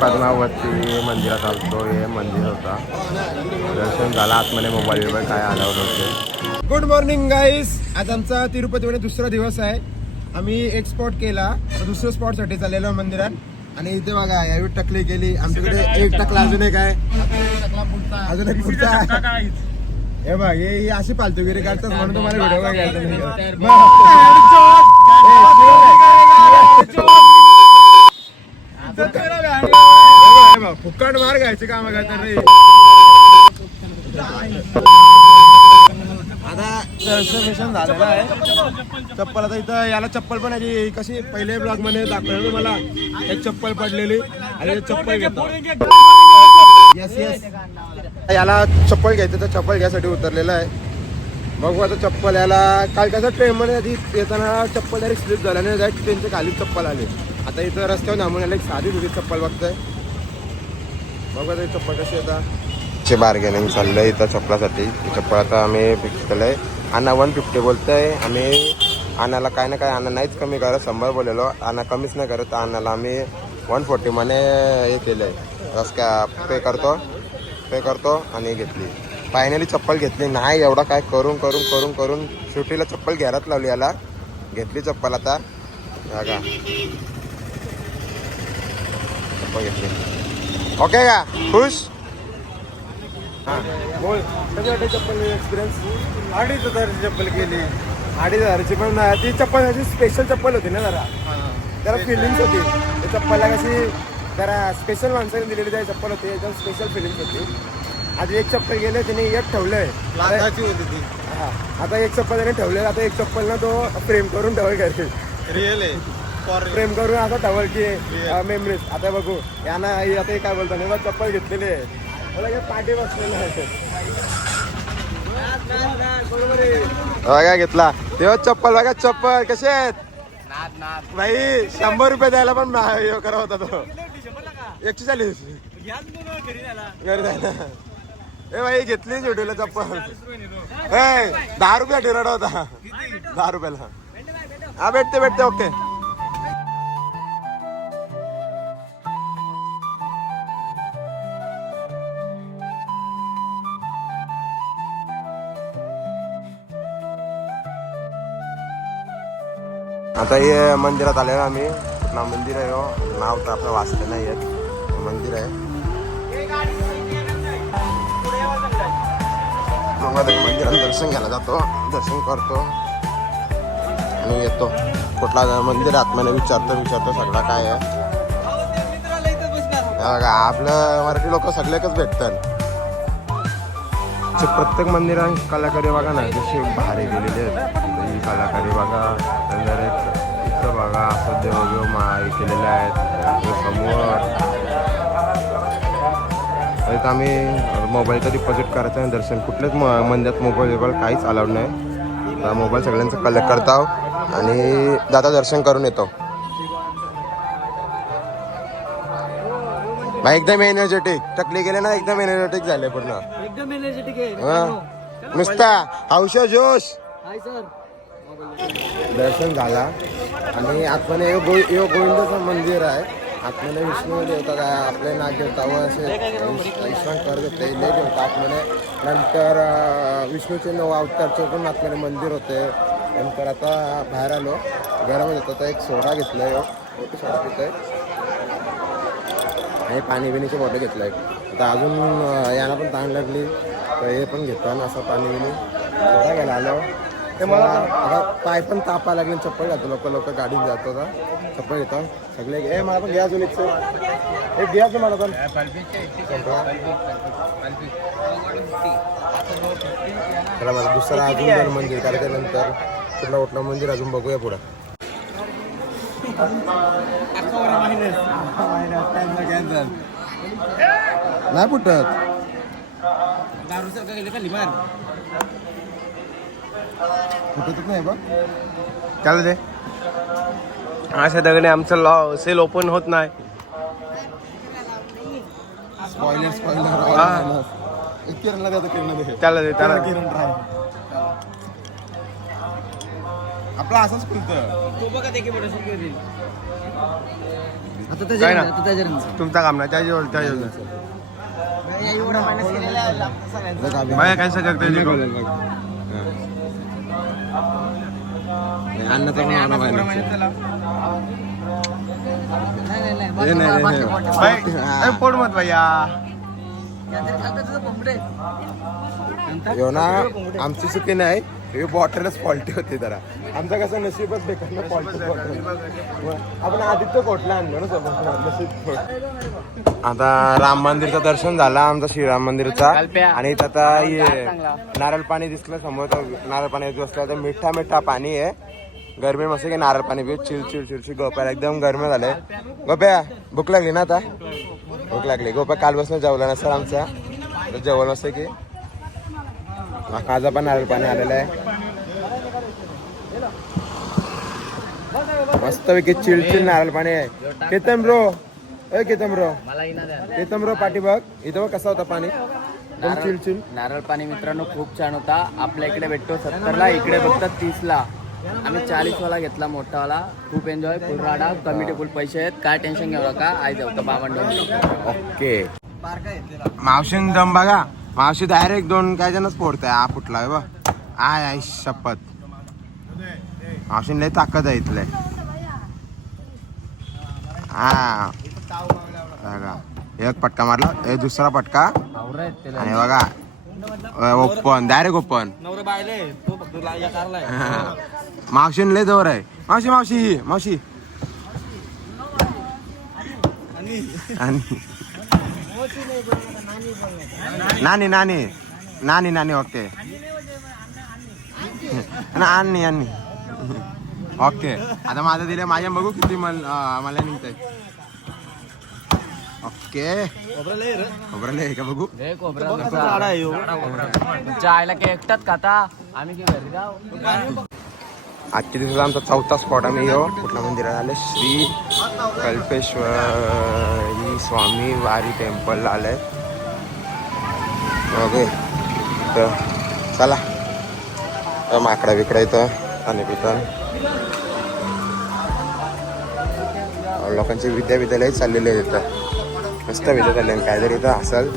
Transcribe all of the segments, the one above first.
पद्मावती मंदिरात आलतो. हे मंदिर होता, दर्शन झाला आतमध्ये. मोबाईलवर काय अलाउड होते. गुड मॉर्निंग गाईस. आज आमचा तिरुपतीमध्ये दुसरा दिवस आहे. आम्ही एक स्पॉट केला, दुसऱ्या स्पॉटसाठी चाललेलो मंदिरात. आणि इथे बघा यावेळी टकली केली आमच्याकडे. एक टकला अजून एक आहे, अजून एक पुढचा. हे बघ हे अशी पालतूगिरी करतात म्हणून तुम्हाला व्हिडिओ बघायचा. फुक्काट मार घ्यायचे काम करतात रे. आता दर्शन झालेलं आहे. चप्पल आता इथं याला चप्पल पण आहे कशी पहिले ब्लॉग मध्ये दाखवलं तुम्हाला. एक चप्पल पडलेली आणि चप्पल घेतो. येस येस याला चप्पल घ्यायचं तर चप्पल घ्यायसाठी उतरलेलं आहे. बघू आता चप्पल याला काल कसं ट्रेनमध्ये आधी येताना चप्पल डायरेक्ट स्लिप झाल्याने डायरेक्ट ट्रेनच्या खाली चप्पल आली. आता इथं रस्त्यावर थांबून याला एक साधी थोडी चप्पल बघताय. बघू आता चप्पल कशी येतात. बार्गेनिंग चाललंय इथं चप्पलासाठी. चप्पल आता आम्ही फिक्स केलंय. अण्णा 150 बोलतोय. आम्ही अण्णाला काय ना काय अण्णा नाहीच कमी करत. 100 बोललेलो अण्णा कमीच नाही करत. अण्णाला आम्ही 140 म्हणे हे केलंय. रस का पे करतो आणि घेतली. फायनली चप्पल घेतली. नाही एवढा काय करून करून करून करून शेवटीला चप्पल घरात लावली. याला घेतली चप्पल. आता बघा चप्पल घेतली. ओके का खुश. हां बोल त्याच्यासाठी चप्पल एक्सपिरियन्स. 2,500 चप्पल केली. 2,500 पण ती चप्पल अशी स्पेशल चप्पल होती ना जरा. जरा फिलिंग्स होती त्या चप्पलला. कशी जरा स्पेशल माणसाने दिलेली त्या चप्पल होती. एकदम स्पेशल फिलिंग्स होती. आज एक चप्पल गेले त्याने एक ठेवलंय. होती ती. हां आता एक चप्पल त्याने ठेवलेलं. आता एक चप्पल ना तो फ्रेम करून ठेवल करेल. रिअल आहे फ्रेम करून आता ठेवल की मेमरीज. आता बघू यांना आता काय बोलतो नाही. बघ चप्पल घेतलेली आहे. मला पाठी बसलेलं आहे. बघा घेतला तेव्हा चप्पल. बघा चप्पल कसे आहेत भाई. 100 रुपये द्यायला पण करा होता तो. 140 घरी द्यायला. ए भाई घेतली शेवटीला चप्पल. 10 रुपया ठिरडा होता. 10 रुपयाला. हा भेटते ओके. आता हे मंदिरात आले आम्ही. नाव मंदिर आहे. हो नाव तर आपलं वाचलं नाही येत. मंदिर आहे. मग मंदिरात दर्शन घ्यायला जातो. दर्शन करतो आणि येतो. कुठला मंदिर आत्म्याने विचारतो सगळा काय आहे. आपलं मराठी लोक सगळेच भेटतात. प्रत्येक मंदिरात कलाकारी बघा ना जशी भारी गेलेली आहेत. ही कलाकारी बघा. इथं बघा असं देवदेव हे केलेले आहेत समोर. तर आम्ही मोबाईलचा डिपॉझिट करायचं आहे. दर्शन कुठल्याच मंदिरात मोबाईल काहीच अलाउड नाही. तर मोबाईल सगळ्यांचं कलेक्ट करतो आणि दादा दर्शन करून येतो. एकदम एनर्जेटिक टकली गेले ना. एकदम एनर्जेटिक झाले पूर्ण. एकदम एनर्जेटिक आहे नुसता हौशा जोश. दर्शन झाला आणि आतमध्ये गोविंदाचं मंदिर आहे. आतमध्ये विष्णू देवता काय आपले नाग देवता व असे विश्रांत करत लय देवता आतमध्ये. नंतर विष्णूचे 9 अवतारचे पण आतमध्ये मंदिर होते. नंतर आता बाहेर आलो घरामध्ये होतं तर एक सोडा घेतलाय. मोठी सोडा घेतोय आणि पाणी बिणीची बॉटल घेतलाय. आता अजून यांना पण तहान लागली तर हे पण घेतो ना असं पाणी बिणी. सोडा घ्यायला आलो. ते मला आता पाय पण तापा लागले. चप्पल घालतो. लोक गाडीत जातो आता. चप्पल घेतो सगळे. हे मला पण घ्या अजून एक घ्यायचं मला पण. चला मला दुसरा अजून मंदिर करायचं. नंतर कुठला मंदिर अजून बघूया पुढं. नाही फुटत फुटतच नाही बघ. चालू दे. अशा दगडे आमचं सेल ओपन होत नाही. त्याला किरण ट्राय आपला असंच खुलतं. काय ना तुमचा काम नाही त्याच्या बाया काय सगळं अन्नाचा पण पोट मत भैया यो ना आमची चुकी नाही हे बॉटलच फॉल्टी होती जरा आमचा कसं नशीबच बेकार ना फॉल्टी आपण आदित्य कोटला आणलो ना नशीब. आता राम मंदिरचं दर्शन झालं आमचं श्रीराम मंदिरचा आणि इथं आता नारळ पाणी दिसलं समोर नारळ पाणी दिसलं तर मिठा मिठा पाणी आहे गरमी मस्त की नारळ पाणी बी चिल चिल चिलची गोप्याला एकदम गरमी झालंय. गोप्या भूक लागली ना आता भूक लागली गोप्या काल बसणं जेवला नसेल आमचा तर जेवण असं की माझा पण नारळ पाणी आलेलं आहे मस्त पैकी चिल चिल नारळ पाणी आहे. केतन ब्रो केतन ब्रो पाठी बघ इथं बघ कसा होता पाणी एकदम चिल चिल. नारळ पाणी मित्रांनो खूप छान होता. आपल्या इकडे भेटतो 70ला इकडे फक्त 30ला. आम्ही 40 वाला घेतला मोठावाला. खूप एन्जॉय फुल राडा कमी टेबल पैसे आहेत काय टेन्शन घेऊ नका आई जाऊ बाबांना. ओके मावशीन दम बघा मावशी डायरेक्ट 2 काय जणच फोडताय हा फुटलाय बघ आय आय शपथ मावशीन लय ताकद आहे इथले. हा बघा एक पटका मारला एक दुसरा पटका आणि बघा ओपन डायरेक्ट ओपन. मावशीन लय जवळ आहे मावशी मावशी ही मावशी नानी नानी नानी नानी ओके नानी नानी ओके. आता माझं दिले माझ्या बघू किती मला निघतंय. ओके खोबरं का बघू आईला काय एकटाच खाता आम्ही की घरी जाऊ. आजच्या दिवसाचा आमचा 4था स्पॉट आम्ही येऊ कुठल्या मंदिरात आले श्री कल्पेश्वरी स्वामी वारी टेम्पलला आलंय. ओके तर चला माकडा बिकडा इथं आणि पिता लोकांची विद्यालय चाललेले आहेत इथं मस्त विद्या काहीतरी इथं असेल.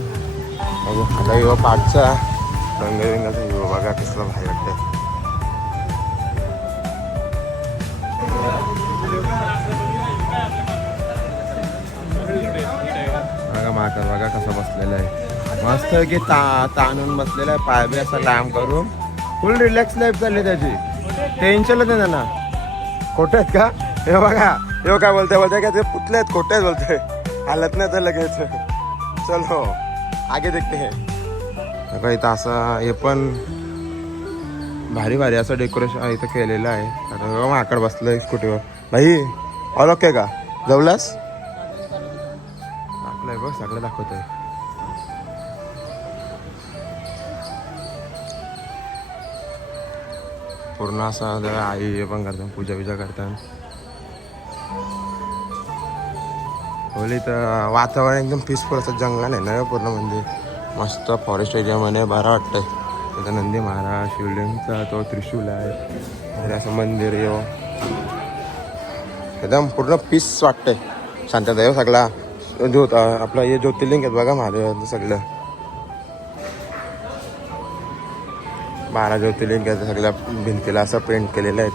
आता युवा पाठचा रंगबिंगाचा युवा बघा कसलं भारी वाटतंय. बघा माकड बघा कसं बसलेलं आहे मस्त की ताणून बसलेला आहे पाय बी असा लांब करून फुल रिलॅक्स लाईफ चालली त्याची टेन्शनच नाही त्यांना. खोटे आहेत का हे बघा हे काय बोलतोय का ते पुतले आहेत खोटे बोलतोय हालत नाही तर लगेच चलो आगे देखते हे बघा इथं असं हे पण भारी भारी असं डेकोरेशन इथं केलेलं आहे. आता माकड बसलंय स्कूटीवर भाई ऑल ओके का जवलास आपलं बघ सगळं दाखवतोय. पूर्ण असं आई हे पण करतात पूजा बिजा करतात. होली तर वातावरण एकदम पीसफुल असं जंगल आहे ना पूर्ण म्हणजे मस्त फॉरेस्ट एरियामध्ये बरं वाटतंय. तिथं नंदी महाराज शिवलिंगचा तो त्रिशूल आहे असं मंदिर येऊ एकदम पूर्ण पीस वाटतंय शांतता येऊ सगळा आपलं हे ज्योतिर्लिंग आहेत बघा महादेवाचं सगळं 12 ज्योतिर्लिंग आहेत सगळ्या भिंतीला असं पेंट केलेलं आहे.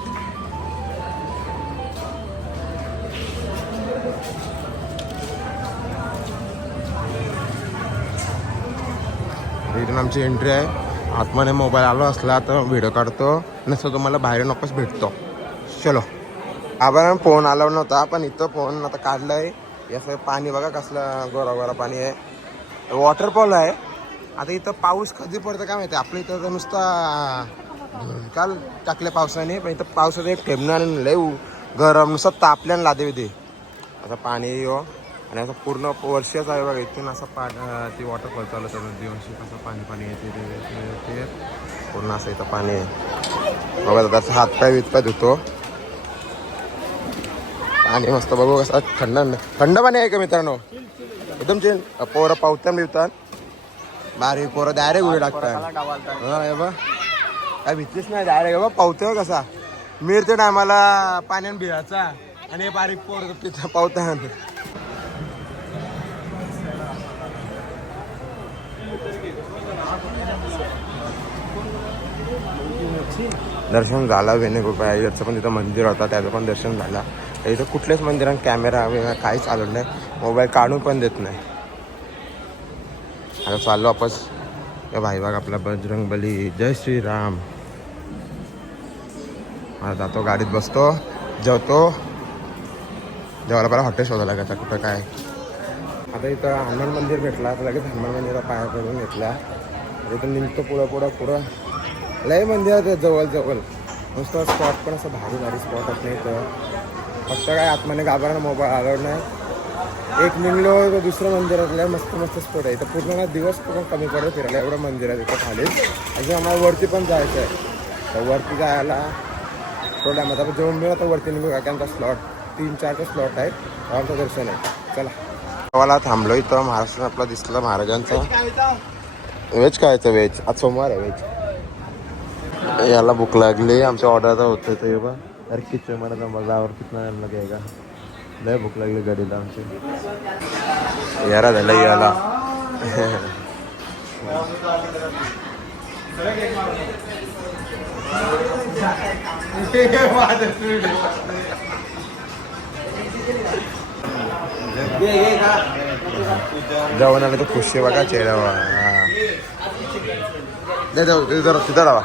इथून आमची एंट्री आहे. आतमध्ये मोबाईल आलो असला तर व्हिडिओ काढतो नसतं तुम्हाला बाहेर नकोच भेटतो. चलो आपण फोन आला नव्हता पण इथं फोन आता काढलाय. असं पाणी बघा कसलं गोरा गोरा पाणी आहे वॉटरफॉल आहे. आता इथं पाऊस कधी पडतं काय माहिती आपल्या इथं तर नुसता काल टाकल्या पावसाने पण इथं पावसाचं एक ठेबणं लय गरम नुसतं तापल्यानं लादे ते असं पाणी येऊ आणि असं पूर्ण वर्षच आहे बघा इथून असं ती वॉटरफॉल चालू होतं दिवशी कसं पाणी पाणी येते पूर्ण असं इथं पाणी आहे बघा त्याचा हातपाय बितपाय धुतो. आणि मस्त बघू कसं थंड पाणी आहे का मित्रांनो एकदम चिल. पोरं पावत्यान बिवतात बारीक पोरं डायरेक्ट उडी टाकतात. हे बघ काय भीतीच नाही डायरेक्ट बघ पावत्यावर कसा मिरच्या टायमाला पाण्यान भिजायचा आणि हे बारीक पोर पिता पावता. दर्शन झाला वेणुगोपाळ याचं पण तिथं मंदिर होता, त्याचं पण दर्शन झाला. इथं कुठल्याच मंदिरात कॅमेरा वगैरे काही चालत नाही, मोबाईल काढून पण देत नाही. आता चाललो वापस. भाई बघ आपला बजरंगबली, जय श्रीराम. आता जातो, गाडीत बसतो, जेवतो. जेवायला पहिला हॉटेल शोधायला लागायचा कुठं काय. आता इथं हनुमान मंदिर भेटला, तर लगेच हनुमान मंदिराला पाया पडून घेतला. इथं निघतो पुढं लय मंदिर आहे जवळ नुसतं स्पॉट पण असं भारी स्पॉट असं नाही. तर फक्त काय आतमध्ये गाभारानं मोबाईल अलाउड नाही. एक निघलो तर दुसरं मंदिरातलं मस्त स्पॉट आहे. तर पूर्ण दिवस पण कमी पडतो फिरायला, एवढं मंदिर आहे तिथं खाली. अजून आम्हाला वरती पण जायचं आहे. तर वरती जायला थोडं टाइम आता जेवण मिळून आता वरती निघू. आमचा स्लॉट 3-4 स्लॉट आहेत, आमचं दर्शन आहे. चला गावाला थांबलो इथं. महाराष्ट्र आपला दिसला महाराजांचा. व्हेज खायचं, व्हेज आज सोमवार आहे. व्हेज याला भूक लागली, आमच्या ऑर्डरचा होतं ते बा. अरे किचन मला मजावर कितना लगेगा. लय भूक लागली गाडीला आमची. यारा झालं याला. जेवण आलं तर खुशी बघा चेहऱ्यावर. तिथं राहा.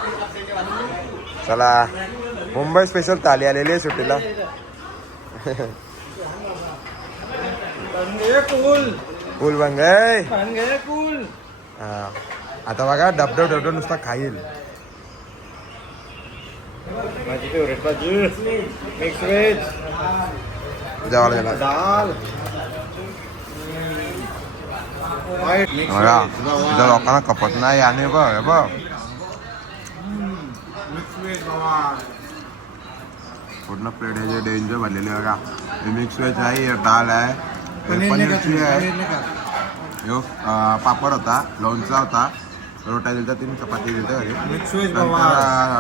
चला मुंबई स्पेशल थाली आलेली आहे सुट्टीला. कूल बन गए. हा आता बघा डबडब नुसता खाईल. माझी फेवरेट भाजी मिक्स व्हेज. जेवायला गेला दाल. बघा इथं लोकांना खपत नाही. आणि बघ पूर्ण पेढे डेंजर भरलेले बघा. मिक्स व्हेज आहे, दाल आहे, पनीरची आहे, पापड होता, लोणचा होता, रोटा दिलता, 3 चपाती दिलता घरी.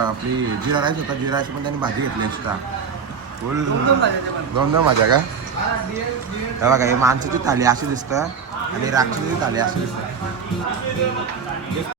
आपली जिरा राईस होता. जिरा राईस पण त्यांनी भाजी घेतली एक्स्ट्रा. फुल 2 भाज्या का. हे बघा, ही माणसाची थाली अशी दिसतं आणि राक्षसाची थाली अशी दिसतं.